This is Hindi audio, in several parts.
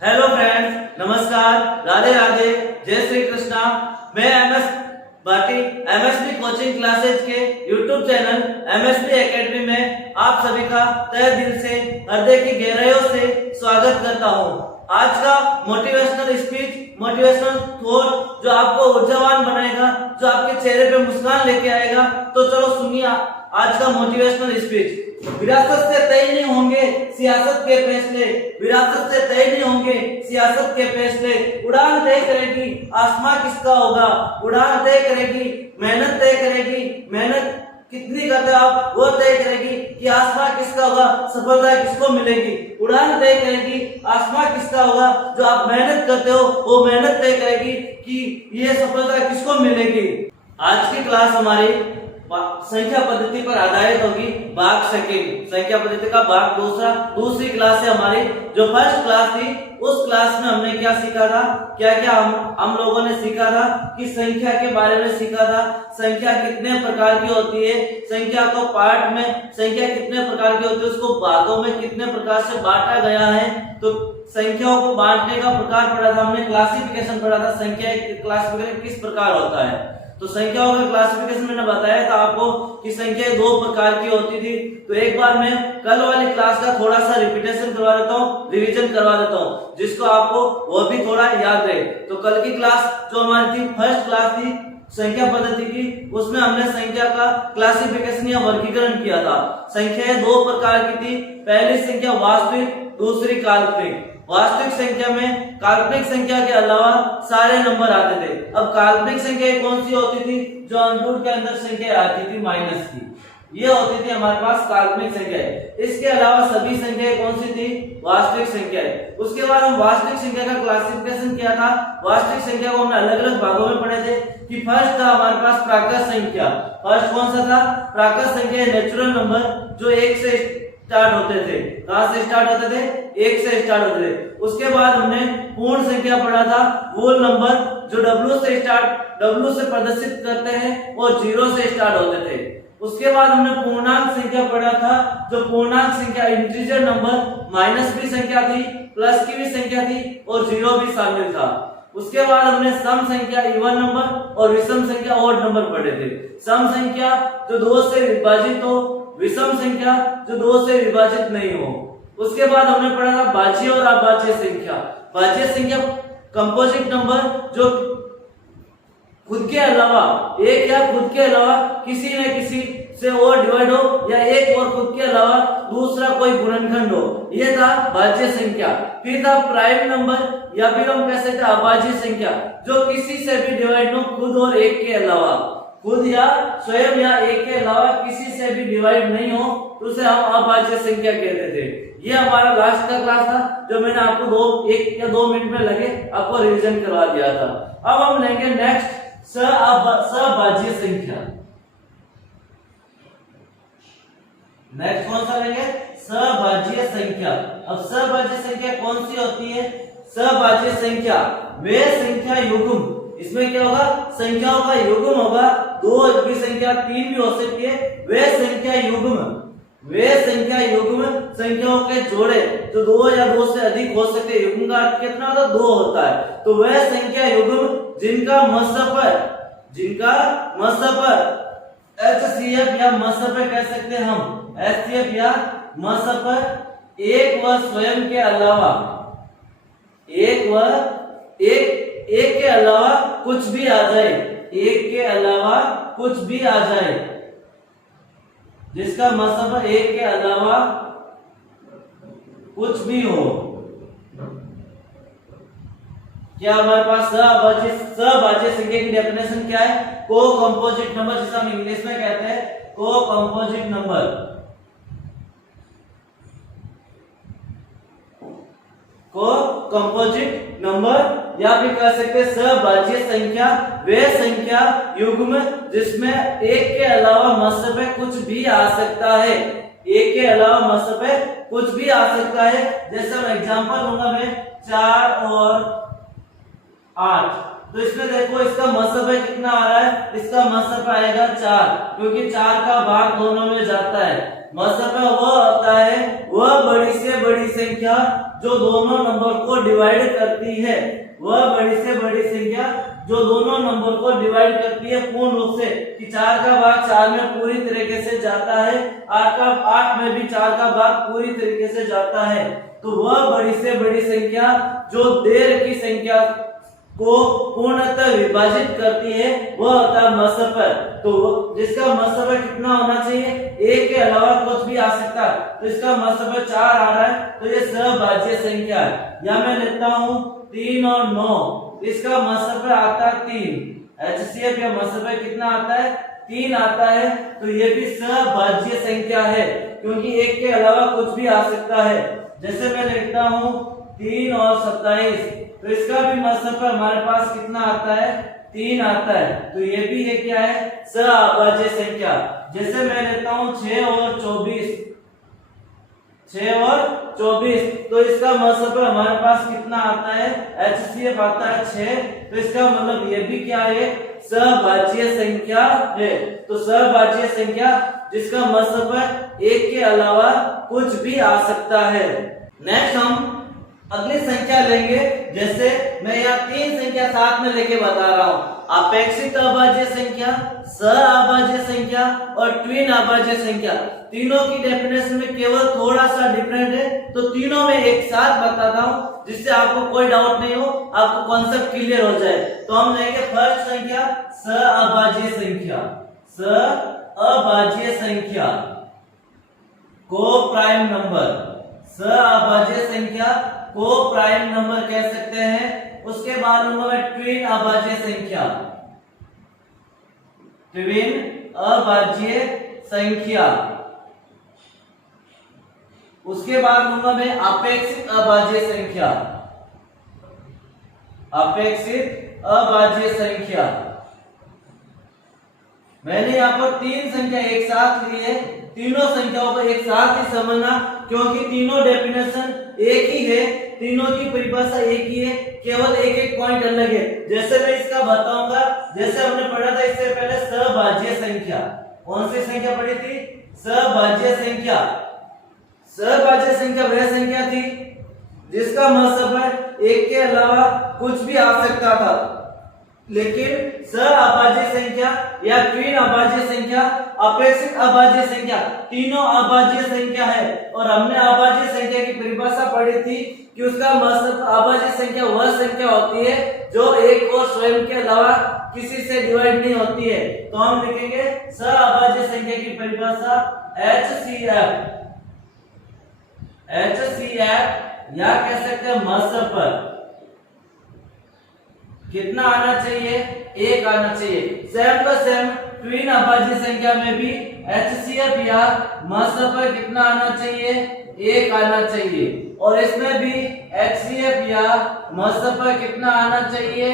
हेलो फ्रेंड्स, नमस्कार, राधे राधे, जय श्री कृष्णा। मैं MS Bhati MSP coaching classes के यूट्यूब चैनल एमएसपी एकेडमी में आप सभी का तहे दिल से, हृदय की गहराइयों से स्वागत करता हूं। आज का मोटिवेशनल स्पीच, मोटिवेशनल थॉट जो आपको ऊर्जावान बनाएगा, जो आपके चेहरे पे मुस्कान लेके आएगा, तो चलो सुनिए आज का मोटिवेशनल स्पीच। विरासत से तय नहीं होंगे सियासत के फैसले, विरासत से तय नहीं होंगे सियासत के फैसले। उड़ान तय करेगी आसमां किसका होगा, उड़ान तय करेगी, मेहनत तय करेगी, मेहनत कितनी करते हो आप वो तय करेगी कि आसमां किसका होगा, सफलता किसको मिलेगी। उड़ान तय करेगी आसमां किसका होगा, जो आप मेहनत करते हो वो मेहनत तय करेगी कि ये सफलता किसको मिलेगी। आज की क्लास हमारी संख्या पद्धति पर आधारित होगी। भाग सेकंड, संख्या पद्धति का भाग दूसरी क्लास है हमारी। जो फर्स्ट क्लास थी उस क्लास में हमने क्या सीखा था, क्या क्या हम लोगों ने सीखा था कि संख्या के बारे में सीखा था। संख्या कितने प्रकार की होती है, संख्या को पार्ट में संख्या कितने प्रकार की होती है, उसको भागों में कितने प्रकार से बांटा गया है। तो संख्याओं को बांटने का प्रकार पढ़ा था हमने, क्लासिफिकेशन पढ़ा था, संख्या क्लासिफिकेशन किस प्रकार होता है। तो संख्याओं का क्लासिफिकेशन मैंने बताया था आपको कि संख्या दो प्रकार की होती थी। तो एक बार मैं कल वाली क्लास का थोड़ा सा रिपीटेशन करवा देता हूँ, रिवीजन करवा देता हूँ, जिसको आपको वो भी थोड़ा याद रहे। तो कल की क्लास जो हमारी थी, फर्स्ट क्लास थी संख्या पद्धति की, उसमें हमने संख्या का क्लासिफिकेशन या वर्गीकरण किया था। संख्याएं दो प्रकार की थी, पहली संख्या वास्तविक, दूसरी काल्पनिक। वास्तविक संख्या में काल्पनिक संख्या के अलावा सारे नंबर आते थे। अब काल्पनिक संख्या कौन सी होती थी, जो अंडरूट के अंदर संख्या आती थी माइनस की, ये होती थी हमारे पास काल्पनिक संख्याएं। इसके अलावा सभी संख्याएं कौन सी थी, वास्तविक संख्याएं। उसके बाद हम वास्तविक संख्या का क्लासिफिकेशन किया था। वास्तविक संख्या को हमने अलग अलग भागों में पढ़े थे कि फर्स्ट था हमारे पास प्राकृत संख्या। फर्स्ट कौन सा था, प्राकृत संख्या, नेचुरल नंबर जो एक से स्टार्ट होते थे। कहां से स्टार्ट होते थे, एक से स्टार्ट होते थे। उसके बाद हमने पूर्ण संख्या पढ़ा था, होल नंबर जो W से प्रदर्शित करते हैं और 0 से स्टार्ट होते थे। उसके बाद हमने पूर्णांक संख्या पढ़ा था, जो पूर्णांक संख्या इंटीजर नंबर, माइनस भी संख्या थी, प्लस की भी संख्या थी और 0 भी शामिल था। उसके बाद हमने सम संख्या, इवन नंबर और विषम संख्या, ऑड नंबर पढ़े थे। सम संख्या जो 2 से विभाजित हो, विषम संख्या जो 2 से विभाजित नहीं हो। उसके बाद हमने पढ़ा था भाज्य और अभाज्य संख्या। भाज्य संख्या कंपोजिट नंबर जो खुद के अलावा, एक या खुद के अलावा किसी न किसी से और डिवाइड हो, या एक और खुद के अलावा दूसरा कोई गुणनखंड हो, ये था भाज्य संख्या। फिर था प्राइम नंबर, या फिर हम कह सकते हैं अभाज्य संख्या, जो किसी से भी डिवाइड हो, खुद और एक के अलावा, खुद या स्वयं या एक के अलावा किसी से भी डिवाइड नहीं हो, तो उसे हम अभाज्य संख्या कहते थे। ये हमारा लास्ट का क्लास था, जो मैंने आपको 1 या 2 मिनट में लगे आपको रिवीजन करवा दिया था। अब हम लेंगे नेक्स्ट सहभाज्य संख्या। नेक्स्ट कौन सा लेंगे, सहभाज्य संख्या। अब सहभाज्य संख्या कौन सी होती है, सहभाज्य संख्या वे संख्या युग्म, इसमें क्या होगा, संख्याओं का युग्म होगा। 2 की संख्या 3 भी हो सकती है। वे संख्या युग्म संख्याओं के जोड़े जो 2 या 2 से अधिक हो सकते हैं। युग्म का अर्थ कितना होता है, 2 होता है। तो वह संख्या युग्म जिनका मसफर HCF या मसफर कह सकते हैं हम, HCF या मसफर एक व स्वयं के अलावा, एक के अलावा कुछ भी आ जाए, एक के अलावा कुछ भी आ जाए, जिसका मसफर एक के अलावा कुछ भी हो। क्या हमारे पास सहभाज्य संख्या की डेफिनेशन क्या है, को कंपोजिट नंबर, जिसे हम इंग्लिश में कहते हैं को कंपोजिट नंबर। को कंपोजिट नंबर, या फिर कह सकते हैं सहभाज्य संख्या वे संख्या युग्म जिसमें एक के अलावा मसफे कुछ भी आ सकता है, एक के अलावा मसफे कुछ भी आ सकता है। जैसे मैं एग्जांपल लूंगा, मैं 4 और 8, तो इसमें देखो इसका मसफे कितना आ रहा है, इसका मसफे आएगा 4, क्योंकि 4 का भाग दोनों में जाता है। मसफे वह होता है, वह बड़ी से बड़ी संख्या जो दोनों नंबर को डिवाइड करती है, वह बड़ी से बड़ी संख्या जो दोनों नंबर को डिवाइड करती है पूर्ण रूप से, कि 4 का भाग 4 में पूरी तरीके से जाता है, 8 में भी 4 का भाग पूरी तरीके से जाता है, तो वह बड़ी से बड़ी संख्या जो देर की संख्या को पूर्णतः विभाजित करती है वह होता है मसफर। तो जिसका मसफर कितना होना चाहिए, एक के अलावा कुछ भी आ सकता है, तो इसका मसफर 4 आ रहा है, तो ये सहभाज्य संख्या है। या मैं लिखता हूँ 3 और 9, इसका मसफर आता है 3। HCF का मसफर कितना आता है, 3 आता है, तो ये भी सहभाज्य संख्या है, क्योंकि एक के अलावा कुछ भी आ सकता है। जैसे मैं लिखता हूँ 3 और 27, तो इसका भी मसफर हमारे पास कितना आता है, 3 आता है, तो ये भी ये क्या है, सहभाज्य संख्या। जैसे मैं लेता हूँ 6 और 24, 6 और 24, तो इसका मसफर हमारे पास कितना आता है, HCF आता है 6, तो इसका मतलब ये भी क्या है, सहभाज्य संख्या है। तो सहभाज्य संख्या जिसका मसफर एक के अलावा कुछ भी आ सकता है। नेक्स्ट हम अगली संख्या लेंगे। जैसे मैं यहाँ 3 संख्या साथ में लेके बता रहा हूँ, अपेक्षित अभाज्य संख्या, सहअभाज्य संख्या और ट्विन अभाज्य संख्या। तीनों की डेफिनेशन में केवल थोड़ा सा डिफरेंट है, तो तीनों में एक साथ बताता हूँ जिससे आपको कोई डाउट नहीं हो, आपको कॉन्सेप्ट क्लियर हो जाए। तो हम लेंगे फर्स्ट संख्या सहअभाज्य संख्या, सहअभाज्य संख्या को प्राइम नंबर, सहअभाज्य संख्या को प्राइम नंबर कह सकते हैं। उसके बाद नंबर है ट्विन अभाज्य संख्या, ट्विन अभाज्य संख्या। उसके बाद नंबर में अपेक्षित अभाज्य संख्या, अपेक्षित अभाज्य संख्या। मैंने यहाँ पर 3 संख्या एक साथ ली है, तीनों संख्याओं को एक साथ ही समझना, क्योंकि तीनों डेफिनेशन एक ही है, तीनों की परिभाषा एक ही है, केवल एक एक पॉइंट अलग है। जैसे मैं इसका बताऊंगा, जैसे हमने पढ़ा था इससे पहले सहभाज्य संख्या, कौन सी संख्या पढ़ी थी, सहभाज्य संख्या। सहभाज्य संख्या वह संख्या थी जिसका मसफर एक के अलावा कुछ भी आ सकता था, लेकिन सहअभाज्य संख्या या ट्विन अभाज्य संख्या, अपेक्षित अभाज्य संख्या, तीनों अभाज्य संख्या है। और हमने अभाज्य संख्या की परिभाषा पढ़ी थी कि उसका मसफर, अभाज्य संख्या वह संख्या होती है जो एक और स्वयं के अलावा किसी से डिवाइड नहीं होती है। तो हम लिखेंगे सहअभाज्य संख्या की परिभाषा HCF, HCF या कह सकते हैं मसफर कितना आना चाहिए, 1 आना चाहिए। सेम टू सेम ट्विन अभाज्य संख्या में भी HCF या मसफर कितना आना चाहिए, 1 आना चाहिए। और इसमें भी HCF या मसफर कितना आना चाहिए,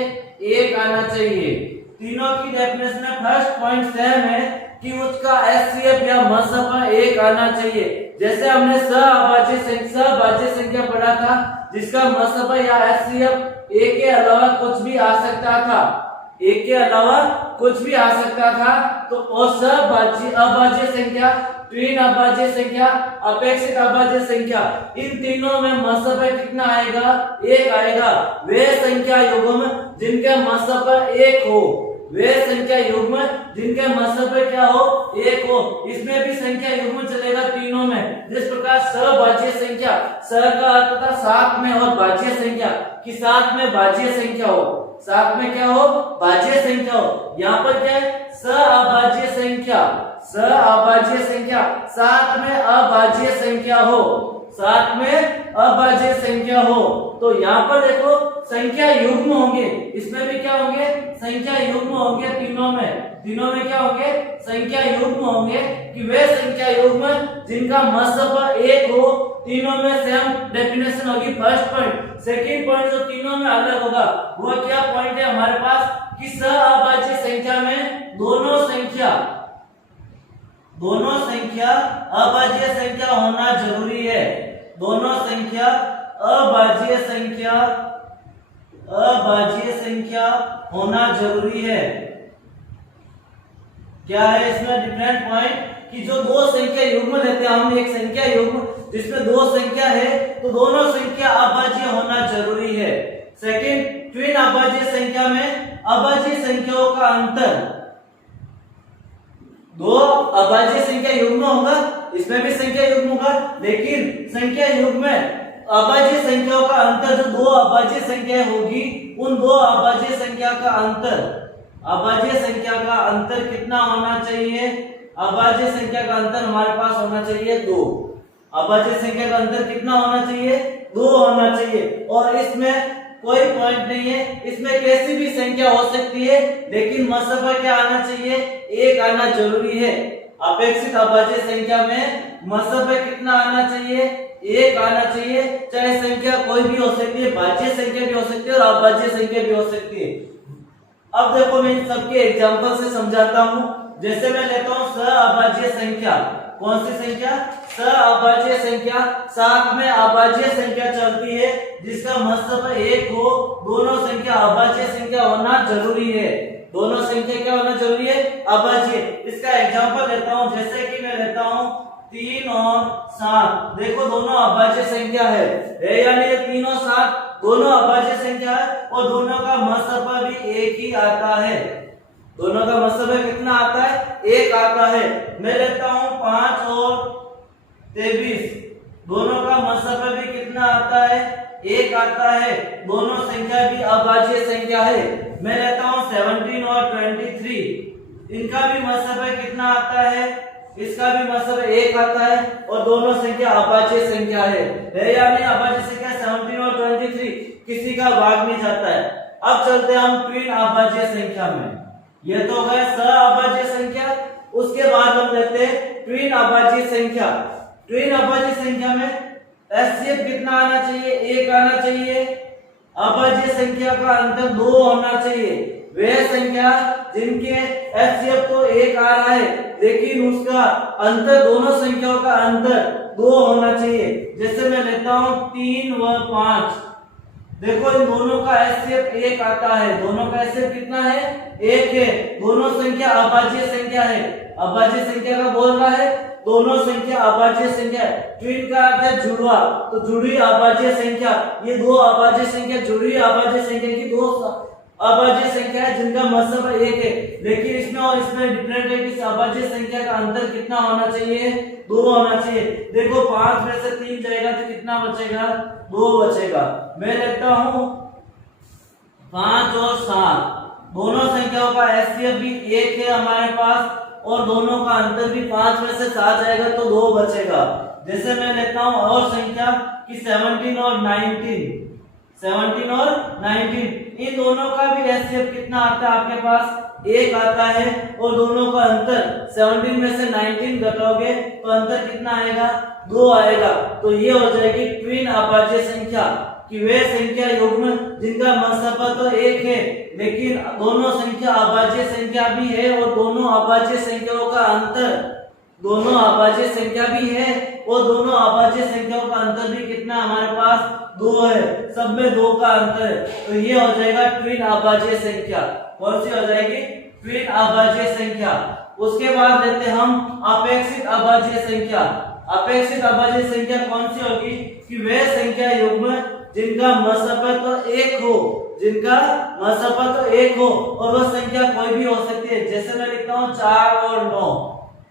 1 आना चाहिए। तीनों की डेफिनेशन में फर्स्ट पॉइंट सेम है कि उसका HCF या मसफर 1 आना चाहिए। जैसे हमने सहअभाज्य संख्या पढ़ा था जिसका मसफर या HCF एक के अलावा कुछ भी आ सकता था, एक के अलावा कुछ भी आ सकता था। तो सहभाज्य अभाज्य संख्या, ट्विन अभाज्य संख्या, अपेक्षित अभाज्य संख्या, इन तीनों में मसफर कितना आएगा, 1 आएगा। वे संख्या युग्म जिनके मसफर 1 हो, वे संख्या युग्म जिनके मसफर क्या हो, 1 हो। इसमें भी संख्या युग्म चलेगा तीनों में। जिस प्रकार सहभाज्य संख्या, सह का अर्थ था साथ में, और भाज्य संख्या कि साथ में भाज्य संख्या हो, साथ में क्या हो, भाज्य संख्या हो। यहाँ पर क्या है, सहअभाज्य संख्या, सहअभाज्य संख्या साथ में अभाज्य संख्या हो, साथ में अभाज्य संख्या हो। तो यहाँ पर देखो संख्या युग्म होंगे, इसमें भी क्या होंगे, संख्या युग्म होंगे। तीनों में क्या होंगे, संख्या युग्म होंगे कि वे संख्या युग्म जिनका मसफर 1 हो। तीनों में सेम डेफिनेशन होगी फर्स्ट पॉइंट। सेकंड पॉइंट जो तीनों में अलग होगा वो क्या पॉइंट है हमारे पास कि सहअभाज्य संख्या में दोनों संख्या अभाज्य संख्या होना जरूरी है। दोनों संख्या अभाज्य संख्या होना जरूरी है। क्या है इसमें डिफरेंट पॉइंट कि जो दो संख्या युग्म लेते हैं, हम एक संख्या युग्म जिसमें दो संख्या है तो दोनों संख्या अभाज्य होना जरूरी है। सेकंड, ट्विन अभाज्य संख्या में अभाज्य संख्याओं का अंतर, दो अभाज्य संख्या युग्म होगा, इसमें भी संख्या युग्म होगा, लेकिन संख्या युग्म में अभाज्य संख्याओं का अंतर, जो दो अभाज्य संख्या होगी उन दो अभाज्य संख्या का अंतर, अभाज्य संख्या का अंतर कितना होना चाहिए? अभाज्य संख्या का अंतर हमारे पास होना चाहिए 2। अभाज्य संख्या का अंतर कितना होना चाहिए? 2 होना चाहिए। और इसमें कोई पॉइंट नहीं है, इसमें कैसी भी संख्या हो सकती है, लेकिन मसफा क्या आना चाहिए? 1 आना जरूरी है। अपेक्षित अभाज्य संख्या में मसफा कितना आना चाहिए? 1 आना चाहिए। चाहे संख्या कोई भी हो सकती है, भाज्य संख्या भी हो सकती है और अभाज्य संख्या भी हो सकती है। अब देखो मैं इन सबके एग्जांपल से समझाता हूँ। जैसे मैं लेता हूँ सहअभाज्य संख्या। कौन सी संख्या? सहअभाज्य संख्या। साथ में अभाज्य संख्या चलती है जिसका मसफा 1 हो। दोनों संख्या अभाज्य संख्या होना जरूरी है। दोनों संख्या क्या होना जरूरी है? अभाज्य। इसका एग्जांपल लेता हूँ, जैसे कि मैं लेता हूँ 3 और 7। देखो दोनों अभाज्य संख्या है यानी 3 और 7 दोनों अभाज्य संख्या है और दोनों का मसफा भी 1 ही आता है। दोनों का मसफा कितना आता है? 1 आता है। मैं लेता हूँ 5 और 23। दोनों का मसफा भी कितना आता है? 1 आता है। दोनों संख्या भी अभाज्य संख्या है। मैं लेता हूँ 17 और 23। इनका भी मसफा कितना आता है? इसका भी मसफा 1 आता है और दोनों संख्या अभाज्य संख्या है या नहीं? अभाज्य संख्या 17 और 23 किसी का भाग नहीं जाता है। अब चलते हैं हम ट्विन अभाज्य संख्या में। ये तो है सहअभाज्य संख्या। उसके बाद हम लेते हैं ट्विन अभाज्य संख्या। ट्विन अभाज्य संख्या में एचसीएफ कितना आना चाहिए? 1 आना चाहिए। अभाज्य संख्या का अंतर 2 होना चाहिए। वे संख्या जिनके एचसीएफ तो 1 आ रहा है लेकिन उसका अंतर, दोनों संख्याओं का अंतर 2 होना चाहिए। जैसे मैं लेता हूँ 3 व 5। देखो इन दोनों का एचसीएफ 1 आता है। दोनों का एचसीएफ कितना है? 1 है। दोनों संख्या अभाज्य संख्या है। अभाज्य संख्या का बोल रहा है, दोनों संख्या अभाज्य संख्या है। ट्विन का अर्थ है जुड़वा, तो जुड़ी अभाज्य संख्या। ये दो अभाज्य संख्या, जुड़ी अभाज्य संख्या की दो अभाज्य संख्या है जिनका मसफा 1 है। लेकिन इसमें और इसमें डिफरेंट है कि अभाज्य संख्या का अंतर कितना होना चाहिए? 2 होना चाहिए। देखो 5 में से 3 जाएगा तो कितना बचेगा? 2 बचेगा। मैं लेता हूँ 5 और 7। दोनों संख्याओं का एचसीएफ भी 1 है हमारे पास और दोनों का अंतर भी 5 में से 7 जाएगा तो 2 बचेगा। जैसे मैं लेता हूँ और संख्या कि 17 और 19। 17 और 19 इन दोनों का भी एचसीएफ कितना आता है आपके पास? 1 आता है और दोनों का अंतर 17 में से 19 घटाओगे तो अंतर कितना आएगा? 2 आएगा। तो ये हो जाएगी ट्विन अभाज्य संख्या कि वे संख्या युग्म जिनका मसफा तो 1 है लेकिन दोनों संख्या अभाज्य संख्या भी है और दोनों अभाज्य संख्याओं का अंतर, दोनों अभाज्य संख्या भी है और दोनों अभाज्य संख्याओं का अंतर भी कितना हमारे पास? 2 है। सब में 2 का अंतर है। तो ये हो जाएगा ट्विन अभाज्य संख्या। कौन सी हो जाएगी? ट्विन अभाज्य संख्या। उसके बाद लेते हम अपेक्षित अभाज्य संख्या। अपेक्षित अभाज्य संख्या कौन सी होगी? कि वे संख्या युग्म जिनका मसफा तो 1 हो, जिनका मसफा तो 1 हो और वह संख्या कोई भी हो सकती है। जैसे मैं लिखता हूँ 4 और 9।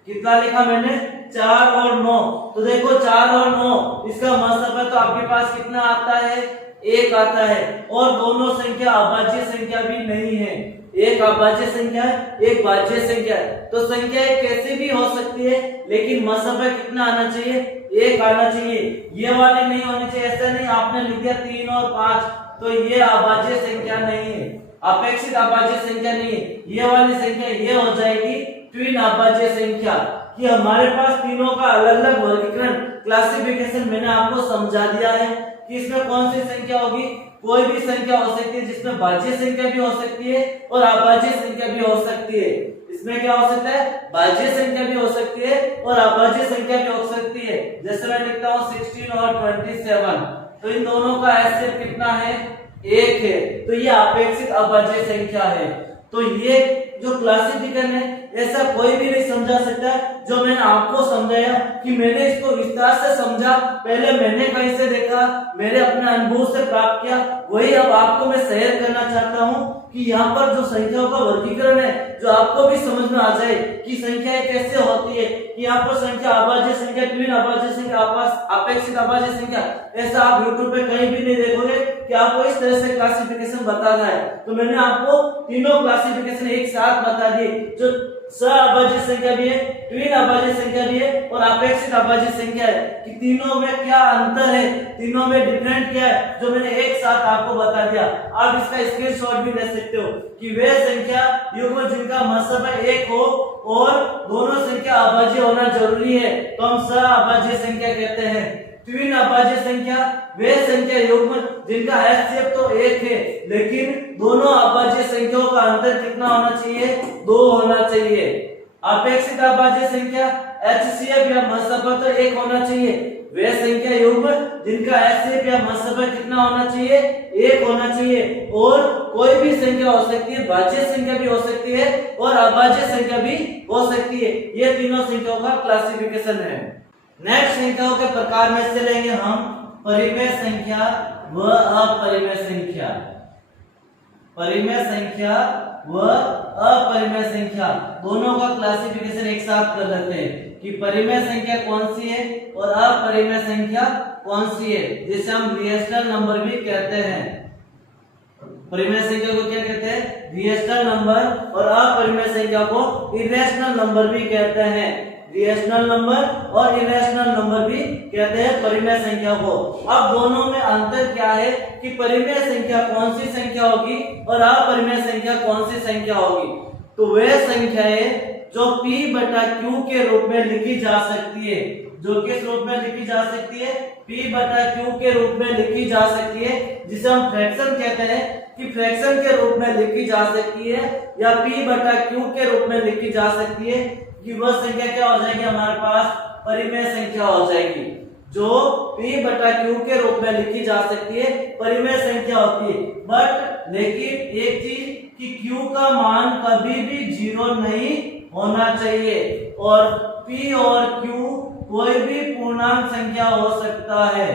कितना लिखा मैंने? 4 और 9। तो देखो 4 और 9 इसका मसफा तो आपके पास कितना आता है? 1 आता है और दोनों संख्या अभाज्य संख्या भी नहीं है। एक अभाज्य संख्या है, एक भाज्य संख्या है। तो संख्या कैसे भी हो सकती है लेकिन मसफा कितना आना चाहिए? 1 आना चाहिए। ये वाली नहीं होनी चाहिए। ऐसा नहीं आपने लिख दिया 3 और 5 तो ये अभाज्य संख्या नहीं है, अपेक्षित अभाज्य संख्या नहीं है। ये वाली संख्या ये हो जाएगी ट्विन अभाज्य संख्या कि हमारे पास तीनों का अलग अलग वर्गीकरण, क्लासिफिकेशन मैंने आपको समझा दिया है कि इसमें कौन सी संख्या होगी। कोई भी संख्या हो सकती है जिसमें भाज्य संख्या भी हो सकती है और अभाज्य संख्या भी हो सकती है। इसमें क्या हो सकता है? भाज्य संख्या भी हो सकती है और अभाज्य संख्या भी हो सकती है। जैसे मैं लिखता हूँ 16 और 27 तो इन दोनों का एचसीएफ कितना है? 1 है। तो ये अपेक्षित अभाज्य संख्या है। तो ये जो क्लासिफिकेशन है ऐसा कोई भी नहीं समझा सकता जो मैंने आपको समझाया कि मैंने इसको विस्तार से समझा, पहले मैंने कहीं से देखा, मेरे अपने अनुभव से प्राप्त किया, वही अब आपको मैं शेयर करना चाहता हूँ कि यहाँ पर जो संख्याओं का वर्गीकरण है जो आपको भी समझ में आ जाए कि संख्याएं कैसे होती है, कि यहाँ पर संख्या अभाज्य संख्या, ट्विन अभाज्य संख्या, अपेक्षित अभाज्य संख्या, ऐसा आप YouTube पे कहीं भी नहीं देखोगे कि आपको इस तरह से क्लासिफिकेशन बताना है। तो मैंने आपको तीनों क्लासिफिकेशन एक साथ बता दिए, जो सअभाज्य संख्या भी है, ट्विन अभाज्य संख्या भी है और अपेक्षित अभाज्य संख्या है, कि तीनों में क्या अंतर है, तीनों में डिफरेंट क्या है, जो मैंने एक साथ आपको बता दिया। आप इसका स्क्रीनशॉट भी ले सकते हो कि वे संख्या युग्म जिनका मतलब है एक हो और दोनों संख्या अभाज्य होना जरूरी है तो हम सअभाज्य संख्या कहते हैं। ट्विन अभाज्य संख्या वे संख्या युग्म जिनका HCF तो एक है लेकिन दोनों अभाज्य संख्याओं का अंतर कितना होना चाहिए, 2 होना चाहिए। अपेक्षित अभाज्य संख्या HCF या मतलब तो 1 होना चाहिए, वे संख्या युग्म जिनका HCF या मतलब कितना होना चाहिए, 1 होना चाहिए। और कोई भी संख्या हो सकती है, भाज्य संख्या भी हो सकती है और अभाज्य संख्या भी हो सकती है। ये तीनों संख्याओं का क्लासिफिकेशन है। नेक्स्ट संख्याओं के प्रकार में से लेंगे हम परिमेय संख्या व अपरिमेय संख्या। परिमेय संख्या व अपरिमेय संख्या दोनों का क्लासिफिकेशन एक साथ कर लेते हैं कि परिमेय संख्या कौन सी है और अपरिमेय संख्या कौन सी है, जिसे हम रिएशनल नंबर भी कहते हैं। परिमेय संख्या को क्या कहते हैं, रिएशनल नंबर, और अपरिमेय संख्या को इरेशनल नंबर भी कहते हैं। रिएशनल नंबर और इरेशनल नंबर भी कहते हैं परिमेय संख्या को। अब दोनों में अंतर क्या है कि परिमेय संख्या कौन सी संख्या होगी और अपरिमेय संख्या कौन सी संख्या होगी। तो वे संख्याएं जो P बटा Q के रूप में लिखी जा सकती है, जो किस रूप में लिखी जा सकती है, P बटा Q के रूप में लिखी जा सकती है, जिसे हम फ्रैक्शन कहते हैं कि फ्रैक्शन के रूप में लिखी जा सकती है, या P बटा Q के रूप में लिखी जा सकती है, कि वह संख्या क्या हो जाएगी, हमारे पास परिमेय संख्या हो जाएगी। जो P बटा Q के रूप में लिखी जा सकती है परिमेय संख्या होती है। बट लेकिन एक चीज कि Q का मान कभी भी 0 नहीं होना चाहिए और P और Q कोई भी पूर्णांक संख्या हो सकता है।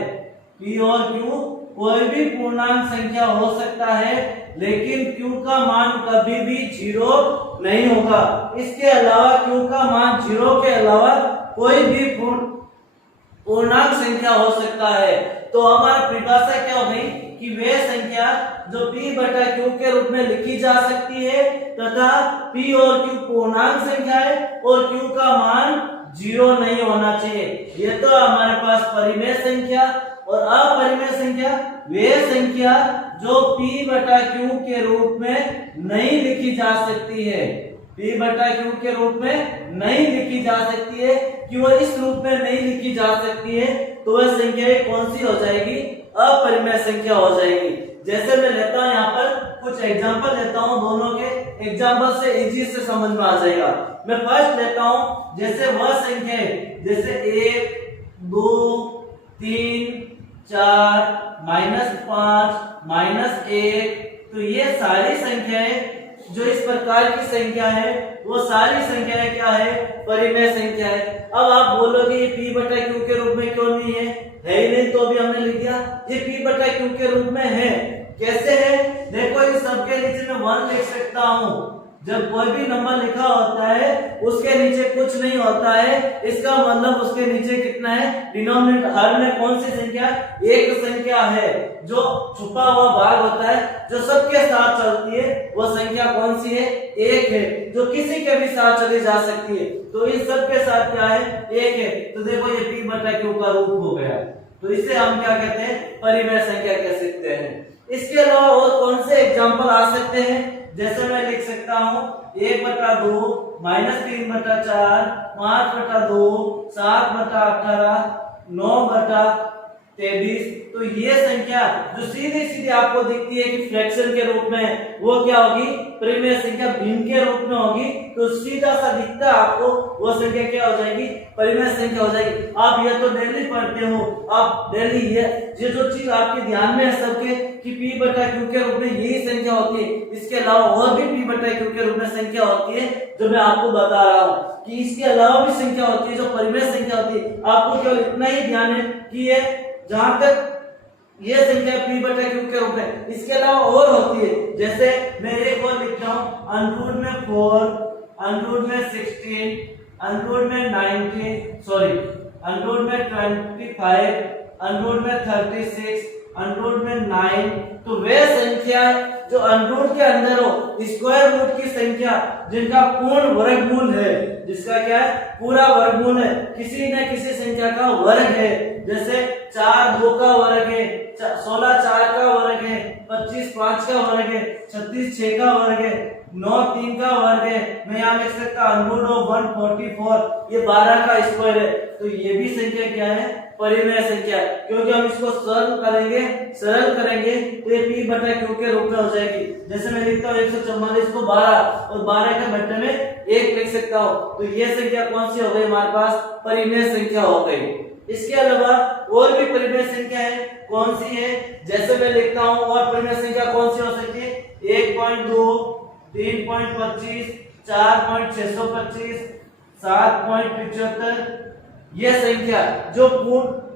P और Q कोई भी पूर्णांक संख्या हो सकता है लेकिन Q का मान कभी भी 0 नहीं होगा। इसके अलावा Q का मान 0 के अलावा कोई भी पूर्णांक संख्या हो सकता है। तो हमारी परिभाषा क्या हो गई कि वे संख्या जो P बटा Q के रूप में लिखी जा सकती है तथा P और Q पूर्णांक संख्या है और Q का मान 0 नहीं होना चाहिए। ये तो हमारे पास परिमेय संख्या। और अपरिमेय संख्या वे संख्या जो P बटा Q के रूप में नहीं लिखी जा सकती है, P बटा Q के रूप में नहीं लिखी जा सकती है, कि वह इस रूप में नहीं लिखी जा सकती है, तो वह संख्या कौन सी हो जाएगी, अपरिमेय संख्या हो जाएगी। जैसे मैं लेता हूं यहाँ पर कुछ एग्जांपल लेता हूं, दोनों के एग्जांपल से इजी से समझ में आ जाएगा। मैं फर्स्ट लेता हूं, जैसे वह संख्या जैसे 1 2 3 4 -5 -1, तो ये सारी संख्याएं जो इस प्रकार की संख्या है वो सारी संख्याएं क्या है, परिमेय संख्या है। अब आप बोलोगे ये P बटा Q के रूप में क्यों नहीं है ही नहीं, तो भी हमने लिख दिया ये P बटा Q के रूप में है। कैसे है, देखो इस सबके नीचे मैं 1 लिख सकता हूँ। जब कोई भी नंबर लिखा होता है उसके नीचे कुछ नहीं होता है, इसका मतलब उसके नीचे कितना है, डिनोमिनेटर हर में कौन सी संख्या, एक संख्या है। जो छुपा हुआ भाग होता है जो सबके साथ चलती है वो संख्या कौन सी है, 1 है, जो किसी के भी साथ चली जा सकती है। तो इन सब के साथ क्या है, 1 है। तो देखो ये P बटा Q का रूप हो गया। तो इसे हम क्या कहते हैं, परिमेय संख्या कह सकते हैं। इसके अलावा और कौन से एग्जाम्पल आ सकते हैं, जैसे मैं लिख सकता हूँ 1 बटा 2 -3 बटा 4 5 बटा 2 7 बटा 18 9 बटा 23। तो ये संख्या जो सीधी सीधी आपको दिखती है कि फ्रैक्शन के रूप में, वो क्या होगी, परिमेय संख्या भिन्न के रूप में होगी। तो सीधा सा दिखता है आपको, वो संख्या क्या हो जाएगी, परिमेय संख्या हो जाएगी। आप ये तो डेली पढ़ते हो, आप डेली ये जो चीज आपके ध्यान में है सबके कि p बटा q के रूप में यही संख्या होती है। इसके अलावा और भी p बटा q के रूप में संख्या होती है जो मैं आपको बता रहा हूँ कि इसके अलावा भी संख्या होती है जो परिमेय संख्या होती है। आपको केवल इतना ही ध्यान है कि ये जहां तक ये संख्या p बटा q के रूप में, इसके अलावा और होती है। जैसे मैं एक और लिखता हूँ, अंडररूट में 4, अंडररूट में 16, अंडररूट में 19, सॉरी अंडररूट में 25, अंडररूट में 36, अंडररूट में 9। तो वे संख्या जो अंडररूट के अंदर हो, स्क्वायर रूट की संख्या जिनका पूर्ण वर्गमूल है, जिसका क्या है, पूरा वर्गमूल है, किसी न किसी संख्या का वर्ग है। जैसे 4 2 का वर्ग है, 16 4 का वर्ग है, 25 5 का वर्ग है, 36 6 का वर्ग है, 9 3 का वर्ग है। मैं यहाँ लिख सकता अंडररूट ऑफ 144, ये 12 का स्क्वायर है। तो ये भी संख्या क्या है, परिमेय संख्या, क्योंकि हम इसको सरल करेंगे तो ये p बटा q के रूप में हो जाएगी। जैसे मैं लिखता हूँ 144 को 12 और 12 के बट्टे में 1 लिख सकता हूँ। तो ये संख्या कौन सी हो गई, हमारे पास परिमेय संख्या हो गई। इसके अलावा और भी परिमेय संख्या है, कौन सी है, जैसे मैं लिखता हूँ, और परिमेय संख्या कौन सी हो सकती है, 1.2, 3.25, 4.625, 7.75। ये संख्या जो